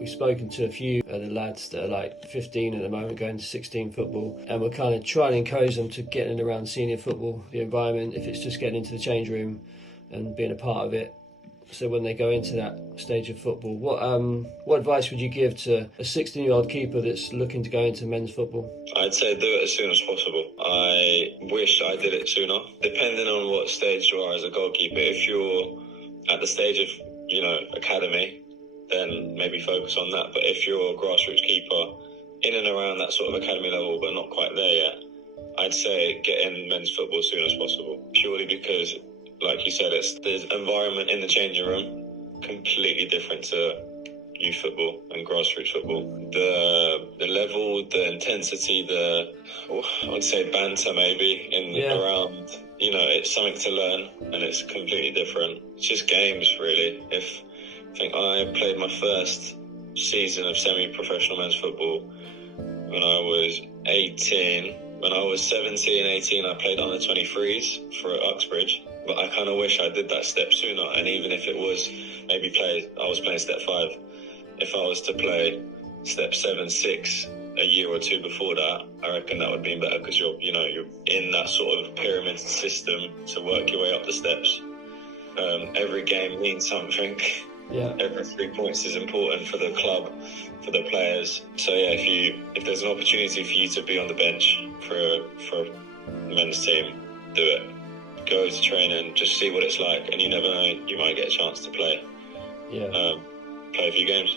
we've spoken to a few of the lads that are like 15 at the moment, going to 16 football, and we're kind of trying to encourage them to get in and around senior football, the environment, if it's just getting into the change room and being a part of it. So when they go into that stage of football, what advice would you give to a 16-year-old keeper that's looking to go into men's football? I'd say do it as soon as possible. I wish I did it sooner. Depending on what stage you are as a goalkeeper, if you're at the stage of, academy, then maybe focus on that. But if you're a grassroots keeper in and around that sort of academy level, but not quite there yet, I'd say get in men's football as soon as possible. Purely because, like you said, there's environment in the changing room completely different to youth football and grassroots football. The level, the intensity, I'd say banter maybe around, it's something to learn and it's completely different. It's just games really. I think I played my first season of semi-professional men's football when I was 18. When I was 17, 18, I played under 23s for Uxbridge. But I kind of wish I did that step sooner. And even if it was I was playing step 5. If I was to play step 7, 6 a year or two before that, I reckon that would be better because you're in that sort of pyramid system to work your way up the steps. Every game means something. Yeah. Every 3 points is important for the club, for the players. So yeah, if there's an opportunity for you to be on the bench for a men's team, do it. Go to training, just see what it's like, and you never know, you might get a chance to play. Yeah. Play a few games.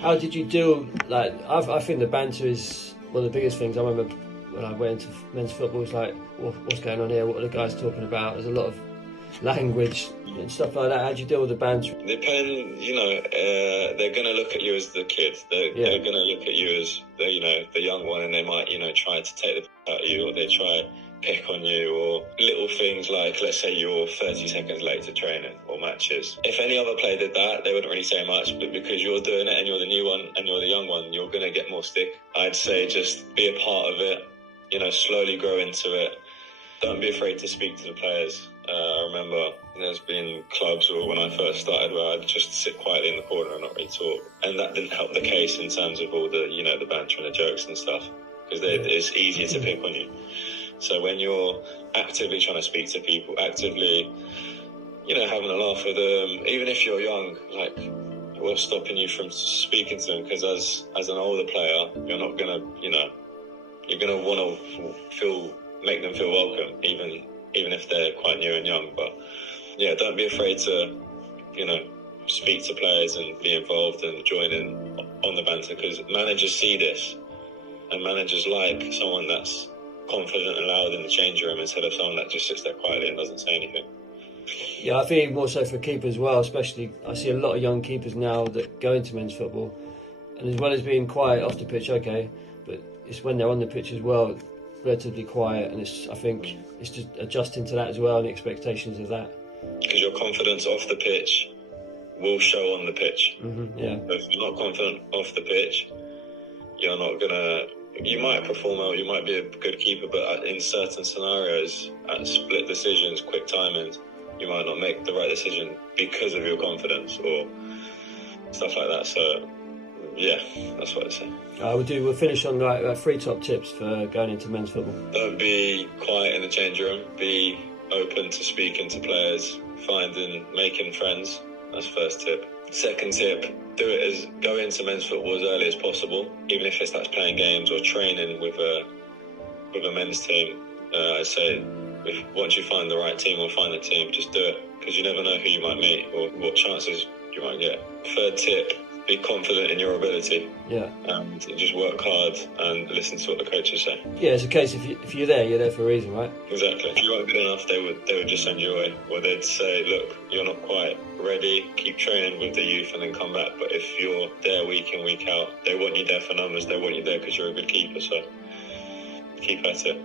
How did you deal? I think the banter is one of the biggest things. I remember when I went into men's football, it's like, what's going on here? What are the guys talking about? There's a lot of language and stuff like that. How do you deal with the banter? They're going to look at you as the kid. They're going to look at you as the young one, and they might try to take the piss out of you, or they try pick on you, or little things like, let's say you're 30 seconds late to training or matches. If any other player did that, they wouldn't really say much, but because you're doing it and you're the new one and you're the young one, you're going to get more stick. I'd say just be a part of it, slowly grow into it. Don't be afraid to speak to the players. I remember there's been clubs when I first started where I'd just sit quietly in the corner and not really talk, and that didn't help the case in terms of all the the banter and the jokes and stuff, because it's easier to pick on you. So when you're actively trying to speak to people, actively, having a laugh with them, even if you're young, what's stopping you from speaking to them? Because as an older player, you're not gonna, you're gonna want to make them feel welcome, even if they're quite new and young. But yeah, don't be afraid to, speak to players and be involved and join in on the banter, because managers see this, and managers like someone that's confident and loud in the change room instead of someone that just sits there quietly and doesn't say anything. Yeah, I think more so for keepers as well, especially I see a lot of young keepers now that go into men's football, and as well as being quiet off the pitch, okay, but it's when they're on the pitch as well, relatively quiet, and I think it's just adjusting to that as well, and the expectations of that. Because your confidence off the pitch will show on the pitch. Mm-hmm, yeah. If you're not confident off the pitch, you're not gonna. You might perform well, you might be a good keeper, but in certain scenarios, at split decisions, quick timings, you might not make the right decision because of your confidence or stuff like that. So, yeah, that's what I'd say. We'll finish on 3 top tips for going into men's football. Don't be quiet in the change room. Be open to speaking to players, making friends. That's first tip. Second tip, go into men's football as early as possible, even if it's playing games or training with a men's team. I say, once you find the right team or find a team, just do it, because you never know who you might meet or what chances you might get. Third tip, be confident in your ability. Yeah. And just work hard and listen to what the coaches say. Yeah, it's a case if you're there for a reason, right? Exactly. If you weren't good enough, they would just send you away. Or they'd say, look, you're not quite ready, keep training with the youth and then come back. But if you're there week in, week out, they want you there for numbers, they want you there because you're a good keeper, so keep at it.